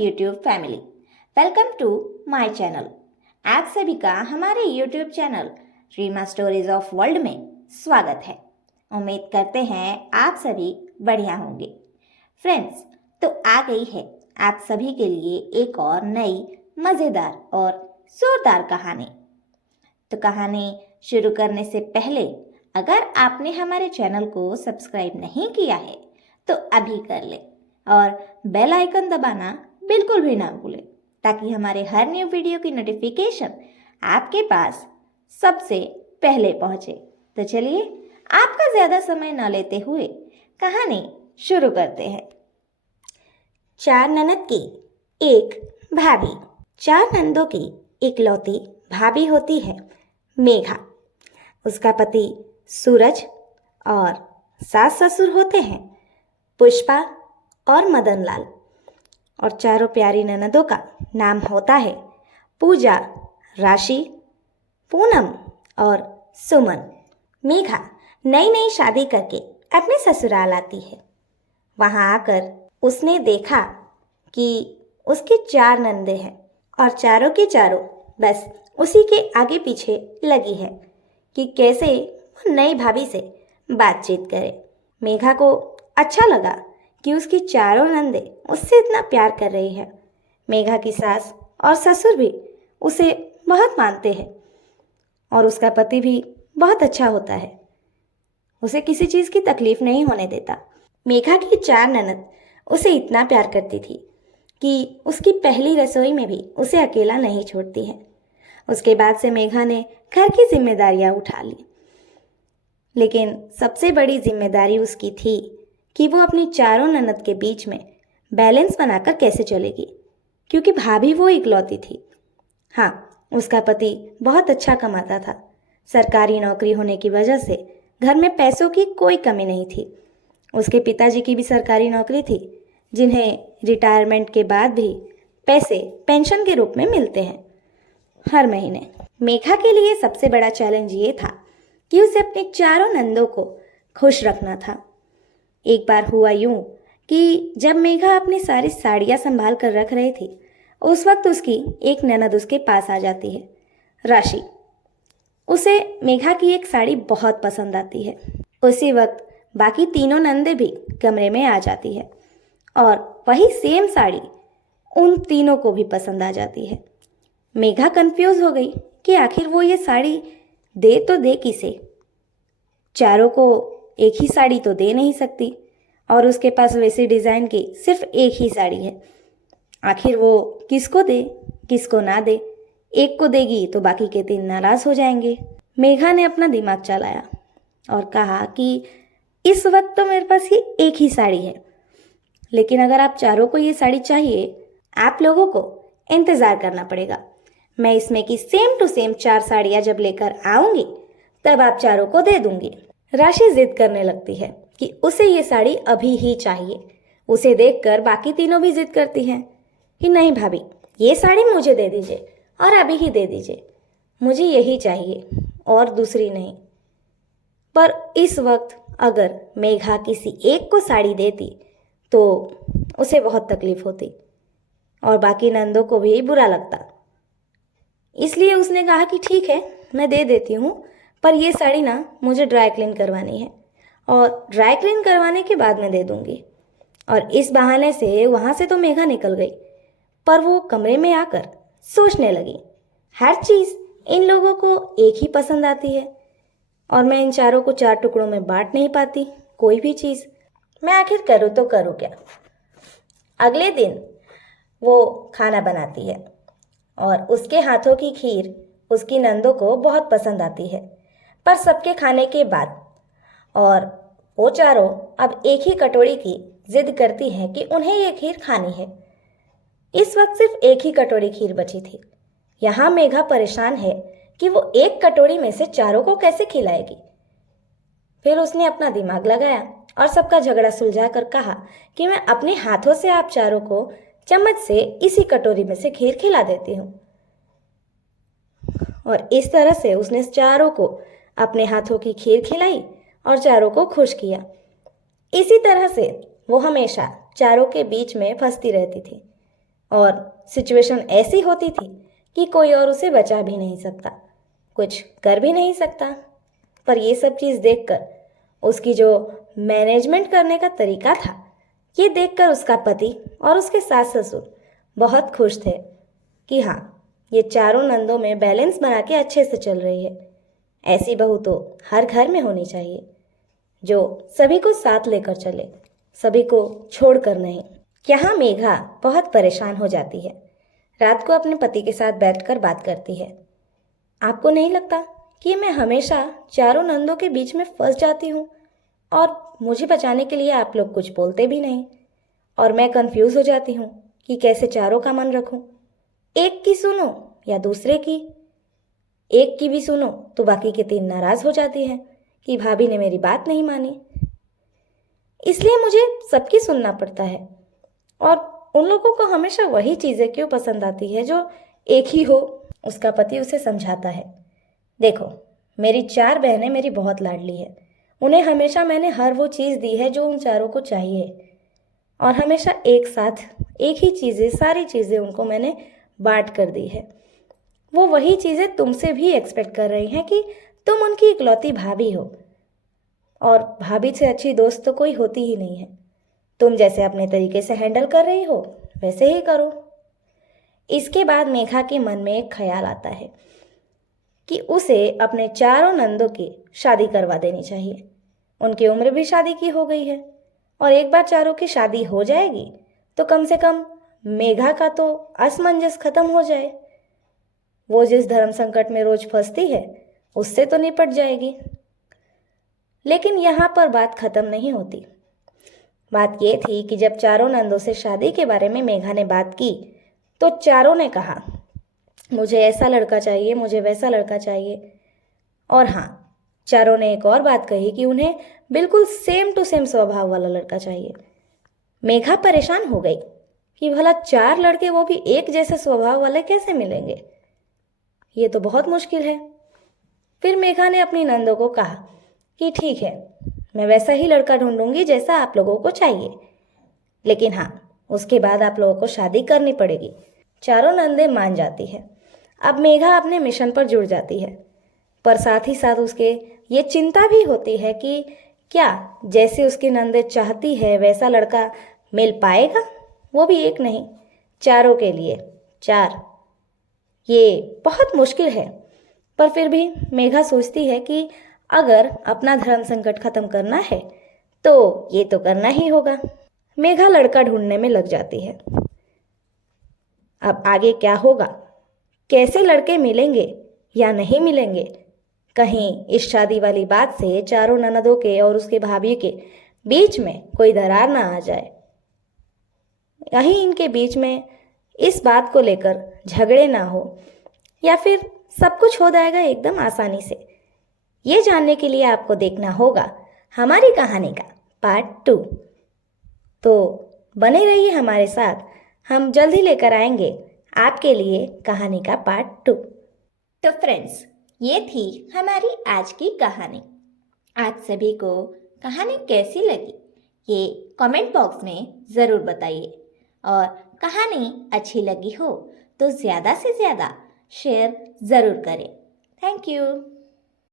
YouTube family, welcome to my channel. आप सभी का हमारे YouTube channel Reema stories of world में स्वागत है। उम्मीद करते हैं आप सभी बढ़िया होंगे। फ्रेंड्स, तो आ गई है आप सभी के लिए एक और नई मज़ेदार और जोरदार कहानी। तो कहानी शुरू करने से पहले अगर आपने हमारे चैनल को सब्सक्राइब नहीं किया है तो अभी कर ले और बेल आइकन दबाना बिल्कुल भी ना भूलें, ताकि हमारे हर न्यू वीडियो की नोटिफिकेशन आपके पास सबसे पहले पहुंचे। तो चलिए आपका ज़्यादा समय न लेते हुए कहानी शुरू करते हैं। चार ननद की एक भाभी। चार नंदों की इकलौती भाभी होती है मेघा। उसका पति सूरज और सास ससुर होते हैं पुष्पा और मदन लाल। और चारों प्यारी ननदों का नाम होता है पूजा, राशि, पूनम और सुमन। मेघा नई नई शादी करके अपने ससुराल आती है। वहाँ आकर उसने देखा कि उसकी चार नंदे हैं और चारों की चारों बस उसी के आगे पीछे लगी है कि कैसे वो नई भाभी से बातचीत करे। मेघा को अच्छा लगा कि उसकी चारों नंदे उससे इतना प्यार कर रही है। मेघा की सास और ससुर भी उसे बहुत मानते हैं और उसका पति भी बहुत अच्छा होता है। उसे किसी चीज़ की तकलीफ नहीं होने देता। मेघा की चार ननद उसे इतना प्यार करती थी कि उसकी पहली रसोई में भी उसे अकेला नहीं छोड़ती है। उसके बाद से मेघा ने घर की जिम्मेदारियां उठा ली, लेकिन सबसे बड़ी जिम्मेदारी उसकी थी कि वो अपनी चारों ननद के बीच में बैलेंस बनाकर कैसे चलेगी, क्योंकि भाभी वो इकलौती थी। हाँ, उसका पति बहुत अच्छा कमाता था। सरकारी नौकरी होने की वजह से घर में पैसों की कोई कमी नहीं थी। उसके पिताजी की भी सरकारी नौकरी थी, जिन्हें रिटायरमेंट के बाद भी पैसे पेंशन के रूप में मिलते हैं हर महीने। मेघा के लिए सबसे बड़ा चैलेंज ये था कि उसे अपनी चारों नंदों को खुश रखना था। एक बार हुआ यूं कि जब मेघा अपनी सारी साड़ियाँ संभाल कर रख रही थी, उस वक्त उसकी एक ननद उसके पास आ जाती है, राशि। उसे मेघा की एक साड़ी बहुत पसंद आती है। उसी वक्त बाकी तीनों नंदे भी कमरे में आ जाती है और वही सेम साड़ी उन तीनों को भी पसंद आ जाती है। मेघा कंफ्यूज हो गई कि आखिर वो ये साड़ी दे तो दे किसे। चारों को एक ही साड़ी तो दे नहीं सकती और उसके पास वैसे डिज़ाइन की सिर्फ एक ही साड़ी है। आखिर वो किसको दे, किसको ना दे। एक को देगी तो बाकी के तीन नाराज़ हो जाएंगे। मेघा ने अपना दिमाग चलाया और कहा कि इस वक्त तो मेरे पास ये एक ही साड़ी है, लेकिन अगर आप चारों को ये साड़ी चाहिए, आप लोगों को इंतज़ार करना पड़ेगा। मैं इसमें की सेम टू सेम चार साड़ियाँ जब लेकर आऊँगी तब आप चारों को दे दूँगी। राशि जिद करने लगती है कि उसे ये साड़ी अभी ही चाहिए। उसे देखकर बाकी तीनों भी जिद करती हैं कि नहीं भाभी, ये साड़ी मुझे दे दीजिए और अभी ही दे दीजिए, मुझे यही चाहिए और दूसरी नहीं। पर इस वक्त अगर मेघा किसी एक को साड़ी देती तो उसे बहुत तकलीफ होती और बाकी नंदों को भी बुरा लगता। इसलिए उसने कहा कि ठीक है, मैं दे देती हूँ, पर ये साड़ी ना मुझे ड्राई क्लीन करवानी है और ड्राई क्लीन करवाने के बाद मैं दे दूँगी। और इस बहाने से वहाँ से तो मेघा निकल गई, पर वो कमरे में आकर सोचने लगी, हर चीज़ इन लोगों को एक ही पसंद आती है और मैं इन चारों को चार टुकड़ों में बांट नहीं पाती कोई भी चीज़। मैं आखिर करूँ तो करूँ क्या। अगले दिन वो खाना बनाती है और उसके हाथों की खीर उसकी नंदों को बहुत पसंद आती है। पर सबके खाने के बाद और वो चारों अब एक ही कटोरी की जिद करती हैं कि उन्हें ये खीर खानी है। इस वक्त सिर्फ एक ही कटोरी खीर बची थी। यहाँ मेघा परेशान है कि वो एक कटोरी में से चारों को कैसे खिलाएगी। फिर उसने अपना दिमाग लगाया और सबका झगड़ा सुलझा कर कहा कि मैं अपने हाथों से आप चारों को चम्मच से इसी कटोरी में से खीर खिला देती हूँ। और इस तरह से उसने चारों को अपने हाथों की खीर खिलाई और चारों को खुश किया। इसी तरह से वो हमेशा चारों के बीच में फंसती रहती थी और सिचुएशन ऐसी होती थी कि कोई और उसे बचा भी नहीं सकता, कुछ कर भी नहीं सकता। पर ये सब चीज़ देखकर, उसकी जो मैनेजमेंट करने का तरीका था, ये देखकर उसका पति और उसके सास ससुर बहुत खुश थे कि हाँ, ये चारों नंदों में बैलेंस बना के अच्छे से चल रही है। ऐसी बहू तो हर घर में होनी चाहिए, जो सभी को साथ लेकर चले, सभी को छोड़कर नहीं। यहाँ मेघा बहुत परेशान हो जाती है। रात को अपने पति के साथ बैठकर बात करती है। आपको नहीं लगता कि मैं हमेशा चारों नंदों के बीच में फंस जाती हूँ और मुझे बचाने के लिए आप लोग कुछ बोलते भी नहीं, और मैं कंफ्यूज हो जाती हूँ कि कैसे चारों का मन रखूँ। एक की सुनो या दूसरे की, एक की भी सुनो तो बाकी के 3 नाराज हो जाती हैं कि भाभी ने मेरी बात नहीं मानी। इसलिए मुझे सबकी सुनना पड़ता है, और उन लोगों को हमेशा वही चीज़ें क्यों पसंद आती है जो एक ही हो। उसका पति उसे समझाता है, देखो, मेरी 4 बहनें मेरी बहुत लाडली है, उन्हें हमेशा मैंने हर वो चीज़ दी है जो उन चारों को चाहिए, और हमेशा एक साथ एक ही चीज़ें, सारी चीज़ें उनको मैंने बांट कर दी है। वो वही चीज़ें तुमसे भी एक्सपेक्ट कर रही हैं कि तुम उनकी इकलौती भाभी हो, और भाभी से अच्छी दोस्त तो कोई होती ही नहीं है। तुम जैसे अपने तरीके से हैंडल कर रही हो वैसे ही करो। इसके बाद मेघा के मन में एक ख्याल आता है कि उसे अपने चारों नंदों की शादी करवा देनी चाहिए। उनकी उम्र भी शादी की हो गई है, और एक बार चारों की शादी हो जाएगी तो कम से कम मेघा का तो असमंजस खत्म हो जाए। वो जिस धर्म संकट में रोज फंसती है उससे तो निपट जाएगी। लेकिन यहाँ पर बात खत्म नहीं होती। बात ये थी कि जब चारों नंदों से शादी के बारे में मेघा ने बात की तो चारों ने कहा, मुझे ऐसा लड़का चाहिए, मुझे वैसा लड़का चाहिए। और हाँ, चारों ने एक और बात कही कि उन्हें बिल्कुल सेम टू सेम स्वभाव वाला लड़का चाहिए। मेघा परेशान हो गई कि भला 4 लड़के, वो भी एक जैसे स्वभाव वाले, कैसे मिलेंगे? ये तो बहुत मुश्किल है। फिर मेघा ने अपनी नंदों को कहा कि ठीक है, मैं वैसा ही लड़का ढूंढूंगी जैसा आप लोगों को चाहिए, लेकिन हाँ, उसके बाद आप लोगों को शादी करनी पड़ेगी। चारों नंदे मान जाती है। अब मेघा अपने मिशन पर जुड़ जाती है, पर साथ ही साथ उसके ये चिंता भी होती है कि क्या जैसे उसकी नंदे चाहती है वैसा लड़का मिल पाएगा? वो भी एक नहीं, चारों के लिए 4। ये बहुत मुश्किल है, पर फिर भी मेघा सोचती है कि अगर अपना धर्म संकट खत्म करना है तो ये तो करना ही होगा। मेघा लड़का ढूंढने में लग जाती है। अब आगे क्या होगा, कैसे लड़के मिलेंगे या नहीं मिलेंगे, कहीं इस शादी वाली बात से चारों ननदों के और उसके भाभी के बीच में कोई दरार ना आ जाए, कहीं इनके बीच में इस बात को लेकर झगड़े ना हो, या फिर सब कुछ हो जाएगा एकदम आसानी से। ये जानने के लिए आपको देखना होगा हमारी कहानी का पार्ट 2। तो बने रहिए हमारे साथ, हम जल्द ही लेकर आएंगे आपके लिए कहानी का पार्ट 2। तो फ्रेंड्स, ये थी हमारी आज की कहानी। आप सभी को कहानी कैसी लगी ये कमेंट बॉक्स में ज़रूर बताइए, और कहानी अच्छी लगी हो तो ज़्यादा से ज़्यादा शेयर ज़रूर करें। Thank you.